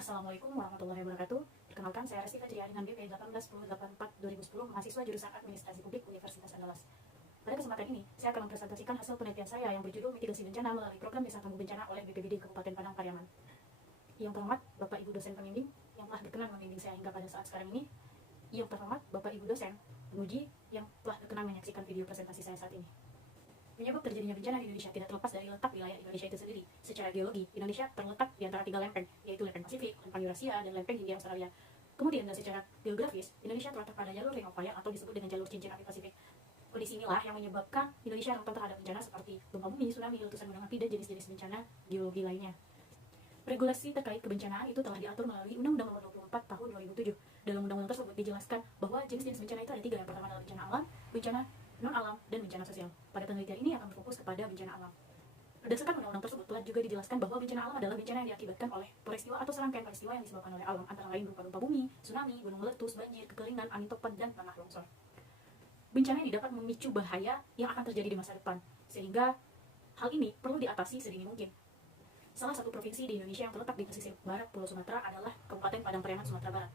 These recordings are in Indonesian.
Assalamualaikum warahmatullahi wabarakatuh. Perkenalkan, saya Resti Fajriya dengan BP 181084-2010, mahasiswa jurusan Administrasi Publik Universitas Andalas. Pada kesempatan ini, saya akan mempresentasikan hasil penelitian saya yang berjudul Mitigasi Bencana melalui Program Desa Tangguh Bencana oleh BPBD Kabupaten Padang Pariaman. Yang terhormat, Bapak Ibu dosen pembimbing yang telah berkenan membimbing saya hingga pada saat sekarang ini. Yang terhormat, Bapak Ibu dosen penguji yang telah berkenan menyaksikan video presentasi saya saat ini. Penyebab terjadinya bencana di Indonesia tidak terlepas dari letak wilayah Indonesia itu sendiri. Secara geologi, Indonesia terletak di antara tiga lempeng, yaitu lempeng Pasifik, lempeng Eurasia, dan lempeng Hindia Australia. Kemudian, dan secara geografis, Indonesia terletak pada jalur Ring of Fire atau disebut dengan jalur cincin api Pasifik. Kondisi inilah yang menyebabkan Indonesia rentan terhadap bencana seperti gempa bumi, tsunami, letusan gunung api, dan jenis-jenis bencana geologi lainnya. Regulasi terkait kebencanaan itu telah diatur melalui Undang-Undang Nomor 24 Tahun 2007. Dalam undang-undang tersebut dijelaskan bahwa jenis-jenis bencana itu ada tiga. Yang pertama adalah bencana alam, bencana non-alam, dan bencana sosial. Pada penelitian ini akan berfokus kepada bencana alam. Berdasarkan undang-undang tersebut telah juga dijelaskan bahwa bencana alam adalah bencana yang diakibatkan oleh peristiwa atau serangkaian peristiwa yang disebabkan oleh alam, antara lain berupa gempa bumi, tsunami, gunung meletus, banjir, kekeringan, angin topan, dan tanah longsor. Bencana ini dapat memicu bahaya yang akan terjadi di masa depan, sehingga hal ini perlu diatasi sedini mungkin. Salah satu provinsi di Indonesia yang terletak di pesisir barat Pulau Sumatera adalah Kabupaten Padang Pariaman, Sumatera Barat.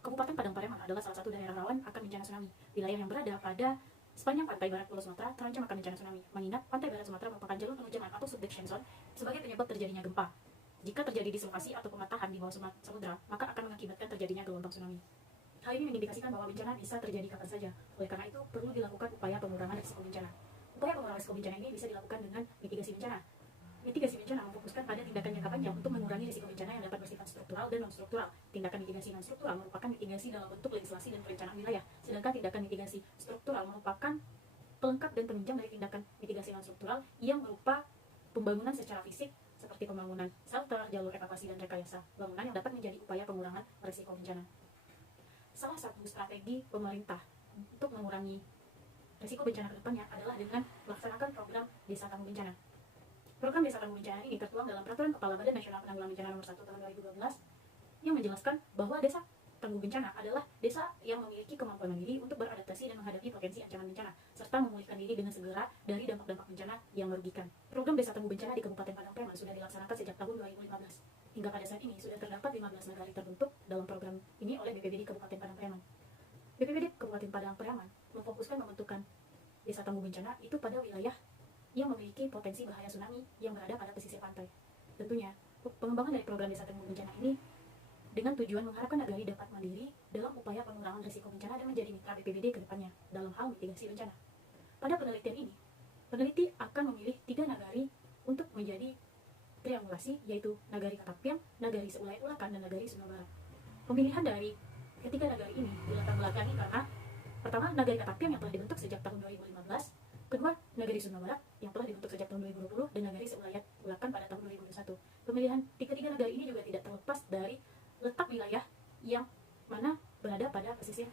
Kabupaten Padang Pariaman adalah salah satu daerah rawan akan bencana tsunami. Wilayah yang berada pada sepanjang pantai barat Pulau Sumatera terancam akan bencana tsunami, mengingat pantai barat Sumatera merupakan jalur penunjangan atau subduction zone sebagai penyebab terjadinya gempa. Jika terjadi dislokasi atau pematahan di bawah samudra, maka akan mengakibatkan terjadinya gelombang tsunami. Hal ini mengindikasikan bahwa bencana bisa terjadi kapan saja. Oleh karena itu, perlu dilakukan upaya pengurangan risiko bencana. Upaya pengurangan risiko bencana ini bisa dilakukan dengan mitigasi bencana. Mitigasi bencana memfokuskan pada tindakan jangka panjang untuk mengurangi risiko bencana yang dapat bersifat struktural dan non-struktural. Tindakan mitigasi non-struktural merupakan mitigasi dalam bentuk legislasi dan perencanaan wilayah, sedangkan tindakan mitigasi struktural merupakan pelengkap dan penunjang dari tindakan mitigasi non-struktural yang berupa pembangunan secara fisik seperti pembangunan shelter, jalur evakuasi, dan rekayasa bangunan yang dapat menjadi upaya pengurangan risiko bencana. Salah satu strategi pemerintah untuk mengurangi risiko bencana ke depannya adalah dengan melaksanakan program Desa Tangguh Bencana. Program Desa Tangguh Bencana ini tertuang dalam Peraturan Kepala Badan Nasional Penanggulangan Bencana Nomor 1 Tahun 2012 yang menjelaskan bahwa Desa Tangguh Bencana adalah desa yang memiliki kemampuan mandiri untuk beradaptasi dan menghadapi potensi ancaman bencana, serta memulihkan diri dengan segera dari dampak-dampak bencana yang merugikan. Program Desa Tangguh Bencana di Kabupaten Padang Pariaman sudah dilaksanakan sejak tahun 2015. Hingga pada saat ini sudah terdapat 15 nagari terbentuk dalam program ini oleh BPBD Kabupaten Padang Pariaman. BPBD Kabupaten Padang Pariaman memfokuskan pembentukan Desa Tangguh Bencana itu pada wilayah yang memiliki potensi bahaya tsunami yang berada pada pesisir pantai. Tentunya, pengembangan dari program Desa Tangguh Bencana ini dengan tujuan mengharapkan nagari dapat mandiri dalam upaya pengurangan risiko bencana dan menjadi mitra BPBD ke depannya dalam hal mitigasi bencana. Pada penelitian ini, peneliti akan memilih 3 nagari untuk menjadi triangulasi, yaitu Nagari Katapiang, Nagari Seulai-Ulakan, dan Nagari Sunda Barat. Pemilihan dari ketiga nagari ini dilatar belakangi karena pertama, Nagari Katapiang yang telah dibentuk sejak tahun 2015, kedua, Nagari Sunda Barat yang telah dibentuk sejak tahun 2020, dan Nagari Seulai-Ulakan pada tahun 2021. Pemilihan ketiga nagari ini juga tidak terlepas dari letak wilayah yang mana berada pada pesisir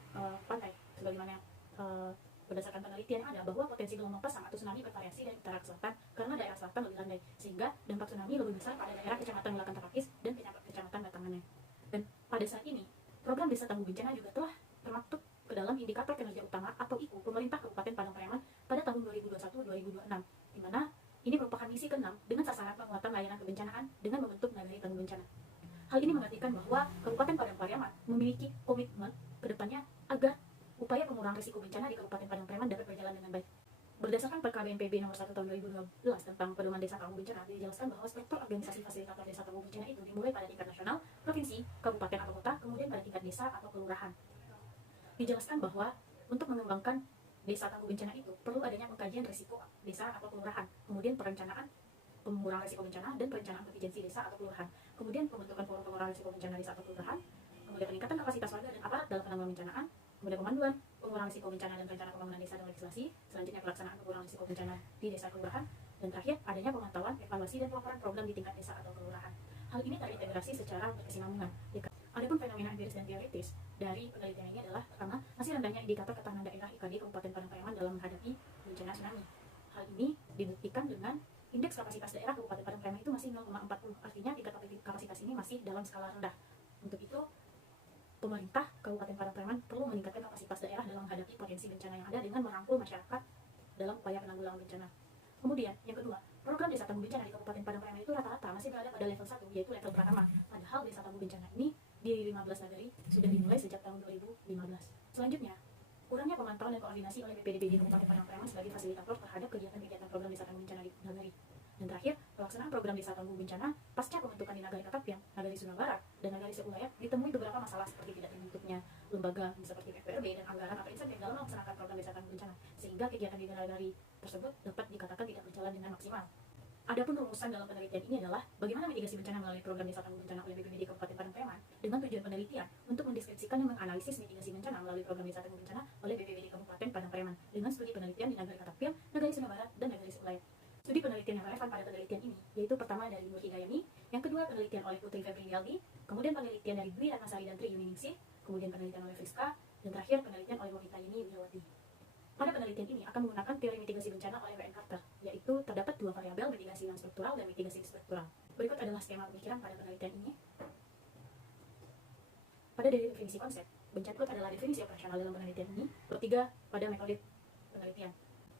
pantai, sebagaimana berdasarkan penelitian yang ada bahwa potensi gelombang pasang atau tsunami bervariasi dari utara ke selatan karena daerah selatan lebih landai, sehingga dampak tsunami lebih besar pada daerah Kecamatan Ulakan Tapakis dan Kecamatan Batangannya. Dan pada saat ini, program Desa Tangguh Bencana juga telah termaktub ke dalam indikator kinerja utama atau IKU pemerintah Kabupaten Padang Pariaman pada tahun 2021-2026, di mana ini merupakan misi ke-6 dengan sasaran penguatan layanan kebencanaan dengan membentuk nagari tangguh bencana. Hal ini mengartikan bahwa Kabupaten Padang Pariaman memiliki komitmen ke depannya agar upaya pengurangan risiko bencana di Kabupaten Padang Pariaman dapat berjalan dengan baik. Berdasarkan PKBNPB nomor 1 tahun 2012 tentang pedoman Desa Tangguh Bencana, dijelaskan bahwa struktur organisasi fasilitator Desa Tangguh Bencana itu dimulai pada tingkat nasional, provinsi, kabupaten atau kota, kemudian pada tingkat desa atau kelurahan. Dijelaskan bahwa untuk mengembangkan Desa Tangguh Bencana itu perlu adanya pengkajian risiko desa atau kelurahan, kemudian perencanaan pengurangan risiko bencana dan perencanaan kontingensi desa atau kelurahan, kemudian pembentukan forum pengurangan risiko bencana desa atau kelurahan, kemudian peningkatan kapasitas warga dan aparat dalam penanggulangan bencanaan, kemudian pemanduan pengurangan risiko bencana dan rencana pembangunan desa dan legislasi, selanjutnya pelaksanaan pengurangan risiko bencana di desa kelurahan, dan terakhir adanya pemantauan, evaluasi, dan pelaporan program di tingkat desa atau kelurahan. Hal ini terintegrasi secara berkesinambungan. Adapun fenomena empiris dan teoritis dari penelitian ini adalah pertama, masih rendahnya indikator ketahanan daerah IKD Kabupaten Padang Pariaman dalam menghadapi bencana tsunami. Hal ini dibuktikan dengan indeks kapasitas daerah Kabupaten Padang Pariaman itu masih 0,40, artinya tingkat kapasitas ini masih dalam skala rendah. Untuk itu, pemerintah Kabupaten Padang Pariaman perlu meningkatkan kapasitas daerah dalam menghadapi potensi bencana yang ada dengan merangkul masyarakat dalam upaya penanggulangan bencana. Kemudian, yang kedua, Program Desa Tangguh Bencana di Kabupaten Padang Pariaman itu rata-rata masih berada pada level 1, yaitu level pertama. Padahal Desa Tangguh Bencana ini di 15 nagari sudah dimulai sejak tahun 2015. Selanjutnya, kurangnya pemantauan dan koordinasi oleh BPDB di Kabupaten Padang Pariaman sebagai fasilitator terhadap kegiatan-kegiatan program Desa Tangguh Bencana di nagari. Dan terakhir, pelaksanaan program Desa Tangguh Bencana pasca pembentukan di Nagari Katapiang, Nagari Sunda Barat, dan Nagari Seulayat ditemui beberapa masalah seperti tidak terbentuknya lembaga seperti FPRB dan anggaran atau insentif dalam melaksanakan program Desa Tangguh Bencana, sehingga kegiatan di nagari tersebut dapat dikatakan tidak berjalan dengan maksimal. Adapun rumusan dalam penelitian ini adalah bagaimana mitigasi bencana melalui program Desa Tangguh Bencana oleh BPBD Kabupaten Padang Pariaman dengan tujuan penelitian untuk mendeskripsikan dan menganalisis mitigasi bencana melalui program Desa Tangguh Bencana oleh BPBD Kabupaten Padang Pariaman dengan studi penelitian di Nagari Katapiang, Nagari Sunda Barat, dan Nagari Seulayat. Studi penelitian yang relevan pada penelitian ini yaitu pertama dari Nur Hidayani, yang kedua penelitian oleh Putri Febrialdi, kemudian penelitian dari Dwi Ratnasari dan Tri Yuningsih, kemudian penelitian oleh Friska, dan terakhir penelitian oleh Mohita Yeni Widiawati. Pada penelitian ini akan menggunakan teori mitigasi bencana oleh W.N. Carter, yaitu terdapat dua variabel, mitigasi non-struktural dan mitigasi struktural. Berikut adalah skema pemikiran pada penelitian ini. Pada definisi konsep, bencana adalah definisi operasional dalam penelitian ini. Bab 3 pada metode penelitian.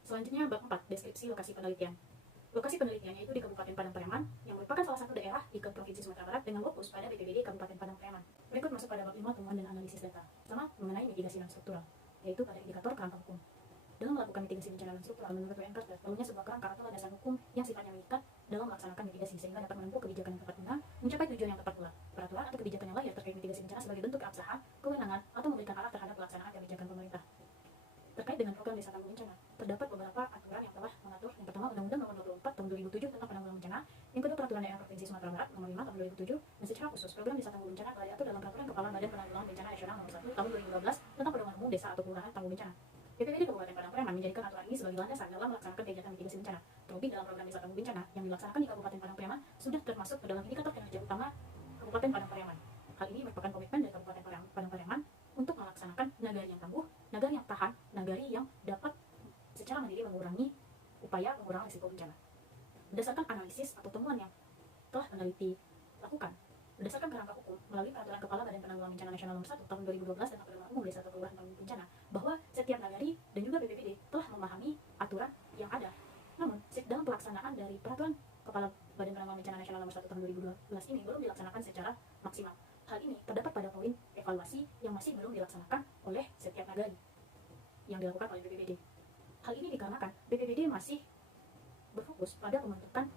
Selanjutnya bab 4, deskripsi lokasi penelitian. Lokasi penelitiannya itu di Kabupaten Padang Pariaman, yang merupakan salah satu daerah di Provinsi Sumatera Barat dengan fokus pada BPBD Kabupaten Padang Pariaman. Berikut masuk pada bab 5, temuan dan analisis data. Pertama, mengenai mitigasi non-struktural, yaitu pada indikator kerangka hukum. Dalam melakukan mitigasi bencana non-struktural menurut W.N. Carter, perlunya sebuah kerangka atau landasan hukum yang sifatnya mengikat dalam melaksanakan mitigasi sehingga dapat menempuh kebijakan yang tepat guna, mencapai tujuan yang tepat pula. Peraturan atau kebijakan yang lahir terkait mitigasi bencana sebagai bentuk keabsahan, kewenangan, atau memberikan arah terhadap pelaksanaan kebijakan pemerintah. Terkait dengan program Desa Tangguh Bencana, terdapat beberapa aturan yang telah mengatur. Yang pertama, Undang-Undang Nomor 24 Tahun 2007 tentang Penanggulangan Bencana. Yang kedua, Peraturan Daerah Provinsi Sumatera Barat Nomor 5 Tahun 2007. Dan secara khusus, program Desa Tangguh Bencana telah diatur dalam Peraturan Kepala Badan Penanggulangan Bencana Nasional Nomor 1 Tahun 2012 tentang Pedoman Umum Desa atau Kelurahan Tangguh Bencana. BPBD Kabupaten Padang Pariaman menjadikan aturan ini sebagai landasan dalam melaksanakan kegiatan mitigasi bencana. Terlebih dalam program Desa Tangguh Bencana yang dilaksanakan di Kabupaten Padang Pariaman sudah termasuk ke dalam indikator kinerja utama Kabupaten Padang Pariaman. Hal ini merupakan komitmen dari Kabupaten Padang Pariaman untuk melaksanakan nagari yang tangguh, nagari yang tahan, nagari yang dapat secara mandiri mengurangi upaya pengurangan risiko bencana. Berdasarkan analisis atau temuan yang telah peneliti lakukan, berdasarkan kerangka hukum melalui Peraturan Kepala Badan Penanggulangan Bencana Nasional Nomor 1 Tahun 2012 tentang Pedoman Umum Desa atau Kelurahan Tangguh Bencana, bahwa setiap nagari dan juga BPBD telah memahami aturan yang ada. Namun, dalam pelaksanaan dari Peraturan Kepala Badan Penanggulangan Bencana Nasional Nomor 1 Tahun 2012 ini belum dilaksanakan secara maksimal. Hal ini terdapat pada poin evaluasi yang masih belum dilaksanakan oleh setiap nagari yang dilakukan oleh BPBD. Hal ini dikarenakan BPBD masih berfokus pada pembentukan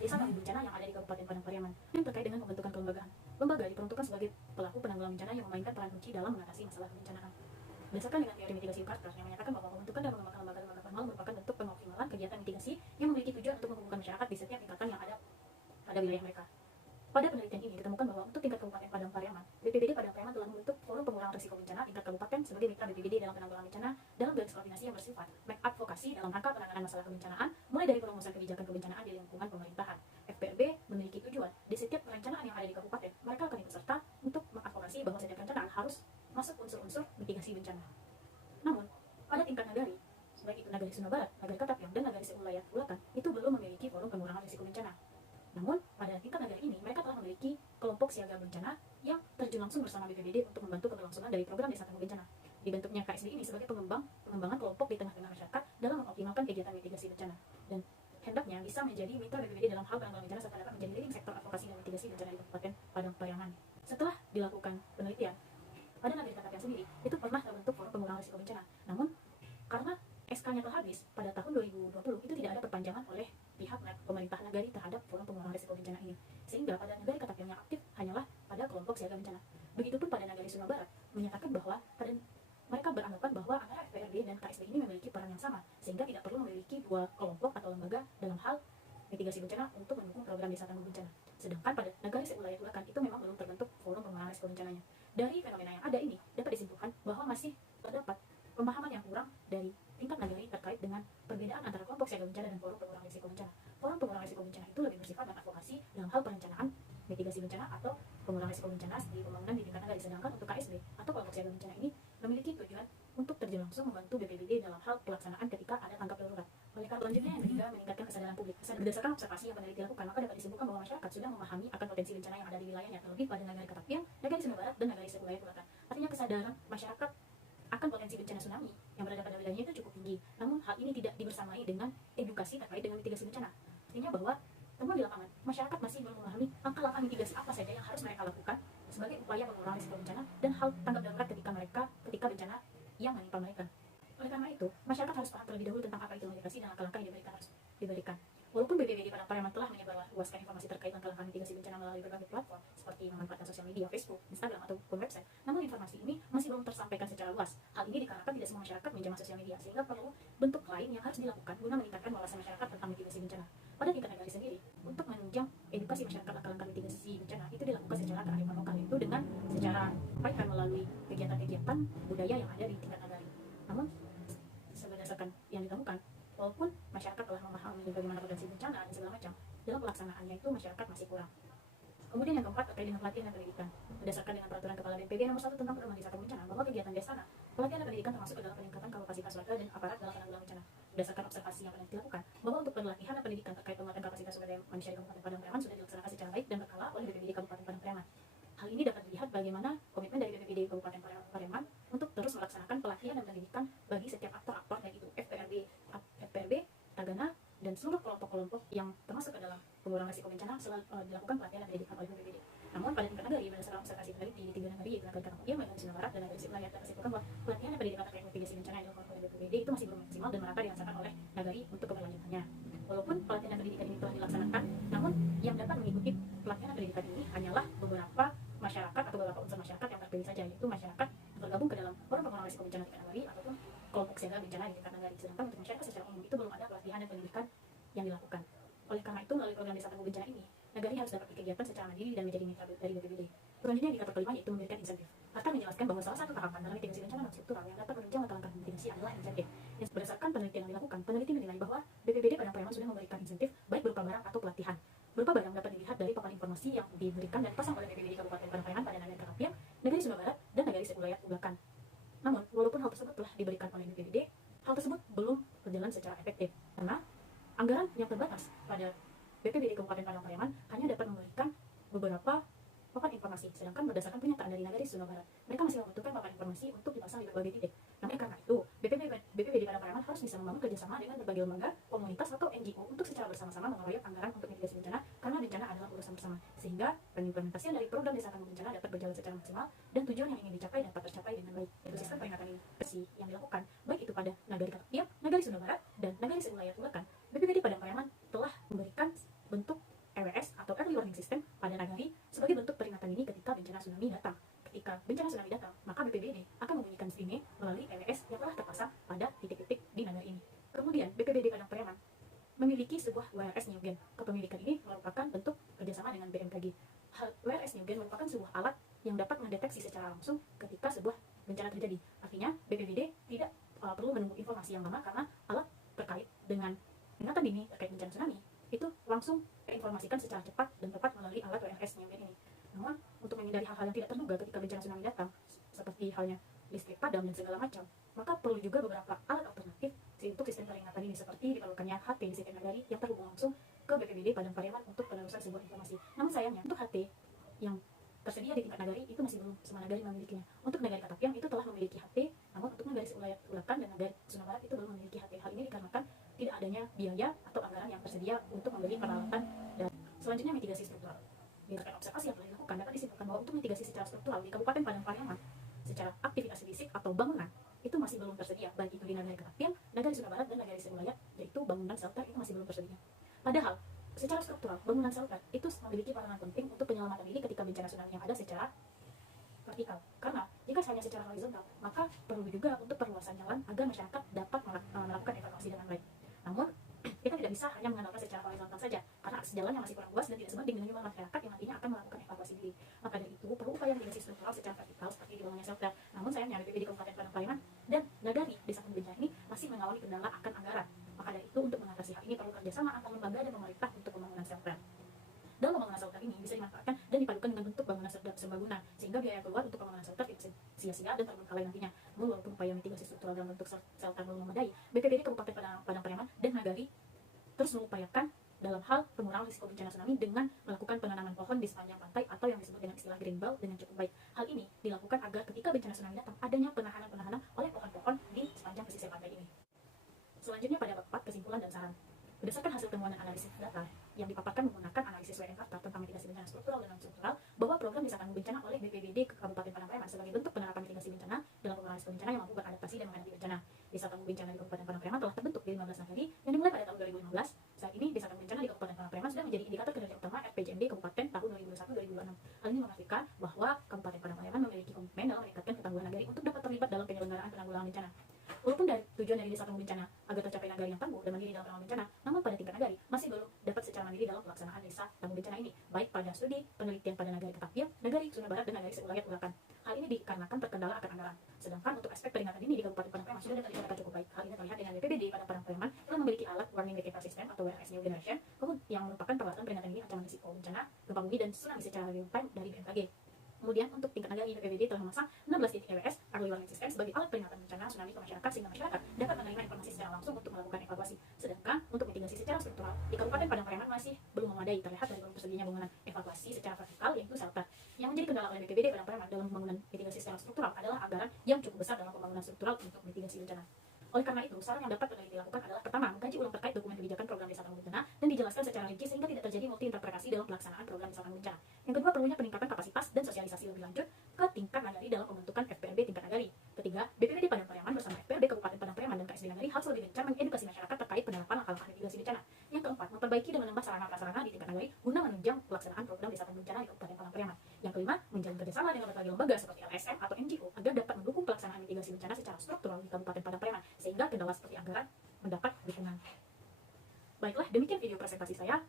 Desa Tangguh Bencana yang ada di Kabupaten Padang Pariaman yang terkait dengan pembentukan kelembagaan. Lembaga diperuntukkan sebagai pelaku penanggulangan bencana yang memainkan peran kunci dalam mengatasi masalah kebencanaan. Berdasarkan dengan teori mitigasi Carter yang menyatakan bahwa pembentukan dan mengembangkan lembaga-lembaga formal merupakan bentuk pengoptimalan kegiatan mitigasi yang memiliki tujuan untuk menghubungkan masyarakat di setiap tingkatan yang ada pada wilayah mereka. Pada penelitian ini ditemukan bahwa untuk tingkat Kabupaten Padang Pariaman, BPBD Padang Pariaman telah membentuk forum pengurangan risiko bencana tingkat kabupaten sebagai mitra BPBD dalam penanggulangan bencana dalam garis koordinasi yang bersifat advokasi dalam rangka penanganan masalah kebencanaan, mulai dari perumusan kebijakan kebencanaan di lingkungan pemerintahan. FPRB memiliki tujuan di setiap perencanaan yang ada di kabupaten, mereka akan ikut serta untuk mengadvokasi bahwa setiap perencanaan harus masuk unsur-unsur mitigasi bencana. Namun, pada tingkat nagari, baik itu Nagari Sunda Barat, Nagari Katapiang, dan Nagari Seulayat Bulatan, itu belum memiliki forum pengurangan risiko bencana. Namun, pada tingkat nagari ini, mereka telah memiliki kelompok siaga bencana yang terjun langsung bersama BPBD untuk membantu keberlangsungan dari program Desa Tangguh Bencana. Dibentuknya KSB ini sebagai pengembangan kelompok di tengah-tengah masyarakat dalam mengoptimalkan kegiatan mitigasi bencana. Dan hendaknya bisa menjadi mitra BPBD dalam hal penanggulangan bencana serta dapat menjadi leading sektor advokasi dan mitigasi bencana di Kabupaten Padang Pariaman. Setelah dilakukan penelitian, pada Nagari Katapiang sendiri, itu pernah terbentuk forum pengurangan risiko bencana. Namun, karena SK-nya telah habis pada tahun 2020, itu tidak ada perpanjangan oleh pihak pemerintah nagari terhadap forum pengurangan risiko bencana ini. Sehingga pada Nagari Katapiang yang aktif hanyalah pada kelompok siaga bencana. Begitupun pada Nagari Sunda Barat, menyatakan bahwa mereka beranggapan bahwa antara FPRB dan KSB ini memiliki peran yang sama, sehingga tidak perlu memiliki dua kelompok atau lembaga dalam hal mitigasi bencana untuk mendukung program Desa Tangguh Bencana. Sedangkan pada Nagari Seulayat Bulatan itu memang belum terbentuk forum pengurangan risiko bencananya. Dari fenomena yang ada ini, dapat disimpulkan bahwa masih terdapat pemahaman yang kurang dari tingkat nagari terkait dengan perbedaan antara kelompok siaga bencana dan forum pengurangan risiko bencana. Forum pengurangan risiko bencana itu lebih bersifat advokasi dalam hal perencanaan mitigasi bencana atau pengurangan risiko bencana di pembangunan di tingkat nagari. Sedangkan untuk KSB atau kelompok siaga bencana ini memiliki tujuan untuk terjun langsung membantu BPBD dalam hal pelaksanaan ketika ada tanggap darurat. Oleh karena selanjutnya yang ketiga, meningkatkan kesadaran publik. Berdasarkan observasi yang peneliti lakukan, maka dapat disimpulkan bahwa masyarakat sudah memahami akan potensi bencana yang ada di wilayahnya, terlebih pada Nagari Katapiang, Nagari Sunda Barat, dan Nagari Seulayat Bulatan. Artinya kesadaran masyarakat akan potensi bencana tsunami yang berada pada wilayahnya itu cukup tinggi. Namun hal ini tidak dibersamai dengan edukasi terkait dengan mitigasi bencana. Artinya upaya mengurangi risiko bencana, dan hal tanggap darurat ketika bencana yang menimpa mereka. Oleh karena itu, masyarakat harus paham terlebih dahulu tentang apa itu mitigasi dan langkah-langkah yang harus diberikan. Walaupun BPBD Padang Pariaman telah menyebarluaskan informasi terkait langkah-langkah mitigasi bencana melalui berbagai platform seperti memanfaatkan sosial media, Facebook, Instagram, ataupun website, namun informasi ini masih belum tersampaikan secara luas. Hal ini dikarenakan tidak semua masyarakat menjamah sosial media, sehingga perlu bentuk lain yang harus dilakukan guna meningkatkan wawasan masyarakat tentang mitigasi bencana. Pada tingkat negara sendiri, untuk menunjang edukasi masyarakat langkah-langkah mitigasi bencana itu dilakukan secara kearifan lokal, yaitu dengan secara baik melalui kegiatan-kegiatan budaya yang ada di tingkat negara. Namun, berdasarkan yang ditemukan, walaupun masyarakat telah memahami bagaimana potensi bencana dan segala macam, dalam pelaksanaannya itu masyarakat masih kurang. Kemudian yang keempat terkait dengan pelatihan dan pendidikan. Berdasarkan dengan peraturan Kepala BNPB nomor 1 tentang penanggulangan risiko bencana, bahwa kegiatan Desana, pelatihan dan pendidikan termasuk adalah peningkatan kapasitas warga dan aparat dalam penanggulangan bencana. Berdasarkan observasi yang pernah dilakukan, bahwa untuk pelatihan dan pendidikan terkait penguatan kapasitas sumber daya manusia di Kabupaten Padang Pariaman sudah dilaksanakan secara baik dan berkala oleh BPBD Kabupaten Padang Pariaman. Hal ini dapat dilihat bagaimana komitmen dari BPBD Kabupaten Pariaman untuk terus melaksanakan pelatihan dan pendidikan bagi setiap aktor-aktor, yaitu FPRB, Tagana, dan seluruh kelompok-kelompok yang termasuk ke dalam pengurangan risiko bencana selalu dilakukan pelatihan dan pendidikan oleh BPBD. Namun pada tingkat negeri, berdasarkan observasi peneliti di 3 negeri, yaitu negara Kapia, Medan, Sumatera Barat, dan negara Wilayah, tersimpulkan bahwa pelatihan dan pendidikan terkait mitigasi bencana yang dilakukan oleh BPBD itu masih belum maksimal dan merata dirasakan oleh negeri untuk keberlanjutannya. Walaupun pelatihan dan pendidikan ini telah dilaksanakan, namun yang dapat mengikuti pelatihan dan pendidikan ini hanyalah beberapa masyarakat atau beberapa unsur masyarakat yang terpilih saja, yaitu masyarakat bergabung ke dalam forum pengurangan risiko bencana tingkat negeri ataupun kelompok siaga bencana di tingkat negeri. Sedangkan untuk masyarakat secara umum itu belum ada pelatihan dan pendidikan yang dilakukan. Oleh karena itu, melalui program Desa Tangguh Bencana ini, negara harus dapat kegiatan secara mandiri dan menjadi mitra dari BPBD. Selanjutnya, indikator kelima yaitu memberikan insentif. Akan menjelaskan bahwa salah satu tahapan dalam mitigasi bencana non struktural yang dapat menunjang langkah-langkah mitigasi adalah insentif. Yang berdasarkan penelitian yang dilakukan, peneliti menilai bahwa BPBD Padang Pariaman sudah memberikan insentif baik berupa barang atau pelatihan. Berupa barang dapat dilihat dari papan informasi yang diberikan dan pasang oleh BPBD Kabupaten Padang Pariaman pada Nagari Kakapia, Nagari Sumba Barat, dan Nagari Sebulayat Ulakan. Namun, walaupun hal tersebut telah diberikan oleh BPBD, hal tersebut belum berjalan secara efektif karena anggaran yang terbatas pada BPBD Kabupaten Padang Pariaman hanya dapat memberikan beberapa papan informasi, sedangkan berdasarkan pernyataan dari Nagari Sumba Barat, mereka masih membutuhkan papan informasi untuk dipasang di berbagai titik. Namun karena itu, BPBD Padang Pariaman harus bisa membangun kerjasama dengan berbagai lembaga, komunitas atau NGO untuk secara bersama-sama mengeroyok anggaran untuk mitigasi bencana, karena bencana adalah urusan bersama, sehingga pengimplementasian dari program Desa Tangguh Bencana dapat berjalan secara maksimal dan tujuan yang ingin dicapai dapat tercapai dengan baik. Itu sistem peringatan ini yang dilakukan, baik itu pada Nagari Kakapia, Nagari Sumba Barat, dan Nagari Sebulayat Ulakan. BPBD Padang Pariaman telah memberikan bentuk EWS atau Early Warning System pada Nagari sebagai bentuk peringatan dini ketika bencana tsunami datang. Ketika bencana tsunami datang, maka BPBD akan membunyikan sirine melalui EWS yang telah terpasang pada titik-titik di Nagari ini. Kemudian, BPBD Padang Pariaman memiliki sebuah WRS Newgen. Kepemilikan ini merupakan bentuk kerjasama dengan BMKG. WRS Newgen merupakan sebuah alat yang dapat mendeteksi secara langsung ketika sebuah bencana terjadi. Artinya, BPBD tidak perlu menunggu informasi yang lama karena alat terkait dengan peringatan dini terkait bencana tsunami itu langsung terinformasikan secara cepat dan tepat melalui alat WRS Newgen ini. Namun, untuk menghindari hal-hal yang tidak terduga ketika bencana tsunami datang, seperti halnya listrik padam dan segala macam, maka perlu juga beberapa alat alternatif untuk sistem peringatan ini, seperti diperlukannya HT di setiap Nagari yang terhubung langsung ke BPBD Padang Pariaman untuk penelusuran sebuah informasi. Namun sayangnya, untuk HT yang tersedia di tingkat Nagari itu masih belum semua Nagari memilikinya. Untuk Nagari Kakapia itu telah memiliki HT, namun untuk Nagari Sebulayat Ulakan dan Nagari Sumba Barat itu belum memiliki HT. Hal ini dikarenakan tidak adanya biaya atau anggaran yang tersedia untuk membeli peralatan. Dan selanjutnya, mitigasi struktural. Berdasarkan observasi yang telah dilakukan, dapat disimpulkan bahwa untuk mitigasi secara struktural di Kabupaten Padang Pariaman, secara aktivitas fisik atau bangunan itu masih belum tersedia, baik itu di Nagari Kakapia, Nagari Sumba Barat, dan Nagari Sebulayat, yaitu bangunan shelter itu masih belum tersedia. Padahal secara struktural, bangunan shelter itu memiliki peranan penting untuk penyelamatan diri ketika bencana tsunami yang ada secara vertikal. Karena jika hanya secara horizontal, maka perlu juga untuk perluasan jalan agar masyarakat dapat melakukan evakuasi dengan baik. Namun, kita tidak bisa hanya mengandalkan secara horizontal saja, karena akses jalannya masih kurang luas dan tidak sebanding dengan jumlah masyarakat yang nantinya akan melakukan evakuasi diri. Maka dari itu, perlu upaya mitigasi struktural secara vertikal seperti dibangunnya shelter. Namun sayangnya, BPBD Kabupaten Padang Pariaman dan Nagari Desa Tangguh Bencana ini masih mengalami kendala akan anggaran. Maka dari itu, untuk mengatasi hal ini perlu kerjasama antar lembaga dan pemerintah untuk pembangunan shelter. Dalam pembangunan shelter ini bisa dimanfaatkan dan dipadukan dengan bentuk bangunan serbaguna, sehingga biaya keluar untuk pembangunan shelter tidak sia-sia dan terbengkalai nantinya. Namun, walaupun upaya mitigasi struktural dalam bentuk shelter belum memadai, BPBD Kabupaten Padang Pariaman dan Nagari terus mengupayakan dalam hal pengurangan risiko bencana tsunami dengan melakukan penanaman pohon di sepanjang pantai atau yang disebut dengan istilah green belt dengan cukup baik. Hal ini dilakukan agar ketika bencana tsunami datang, adanya penahanan oleh pohon-pohon di sepanjang pesisir pantai ini. Selanjutnya pada bab 4, kesimpulan dan saran. Berdasarkan hasil temuan dan analisis data, yang dipaparkan menggunakan analisis WN fakta tentang mitigasi bencana struktural dan non-struktural, bahwa program desa tangguh bencana oleh BPBD Kabupaten Padang Pariaman sebagai bentuk penerapan mitigasi bencana dalam pengelolaan bencana yang mampu beradaptasi dan menghadapi bencana. Desa tangguh bencana di Kabupaten Padang Pariaman telah terbentuk di 15 nagari yang dimulai pada tahun 2015. Saat ini desa tangguh bencana di Kabupaten Padang Pariaman sudah menjadi indikator kinerja utama RPJMD Kabupaten tahun 2021-2026. Hal ini memastikan bahwa Kabupaten Padang Pariaman memiliki komitmen dalam meningkatkan ketangguhan nagari untuk dapat terlibat dalam penyelenggaraan penanggulangan bencana. Walaupun tujuan dari desa tangguh bencana agar tercapai nagari yang tangguh dan mandiri dalam penanggulangan bencana, namun pada tingkat nagari masih belum dapat secara mandiri dalam pelaksanaan desa tangguh bencana ini, baik pada studi penelitian pada nagari Ketapil, nagari Sunda Barat, dan nagari Seulayat Ulakan. Hal ini dikarenakan terkendala akan anggaran. Sedangkan untuk aspek peringatan ini di Kabupaten Padang Pariaman sudah terlihat cukup baik. Hal ini terlihat dengan BPBD pada Padang Pariaman telah memiliki alat Warning Detector System atau WRS New Generation yang merupakan peralatan peringatan dini ancaman risiko bencana, gempa bumi, dan tsunami secara real time dari BMKG. Kemudian untuk tingkat nagari, BPBD telah memasang 16 titik EWS Early Warning System sebagai alat peringatan bencana tsunami ke masyarakat sehingga masyarakat dapat menerima informasi secara langsung untuk melakukan evakuasi. Sedangkan untuk mitigasi secara struktural di Kabupaten Padang Pariaman masih belum memadai, terlihat dari belum tersedianya bangunan evakuasi secara vertikal yaitu shelter. Yang menjadi kendala oleh BPBD Padang Pariaman dalam pembangunan mitigasi secara struktural adalah anggaran yang cukup besar dalam pembangunan struktural untuk mitigasi bencana. Oleh karena itu, saran yang dapat dilakukan adalah pertama, mengkaji ulang terkait dokumen kebijakan program desa tangguh bencana dan dijelaskan secara rinci sehingga tidak terjadi multi-interpretasi dalam pelaksanaan program desa tangguh bencana. Yang kedua, perlunya peningkatan kapasitas dan sosialisasi lebih lanjut ke tingkat nagari dalam pembentukan FPRB tingkat nagari. Ketiga, BPBD Padang Pariaman bersama FPRB Kabupaten Padang Pariaman dan KSD Nagari harus lebih gencar mengedukasi masyarakat terkait penerapan langkah-langkah mitigasi bencana. Yang keempat, memperbaiki dan menambah sarana-prasarana di tingkat nagari guna menunjang pelaksanaan program desa tangguh bencana di Kabupaten Padang Pariaman. Yang kelima, menjalin kerjasama dengan berbagai lembaga seperti LSM atau NGO agar dapat mendukung pelaksanaan mitigasi bencana secara struktural di Kabupaten Padang Pariaman sehingga kendala seperti anggaran mendapat dukungan. Baiklah, demikian video presentasi saya.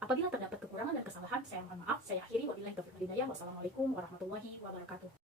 Apabila terdapat kekurangan dan kesalahan, saya mohon maaf. Saya akhiri, wabillahi taufiq wal hidayah. Wassalamualaikum warahmatullahi wabarakatuh.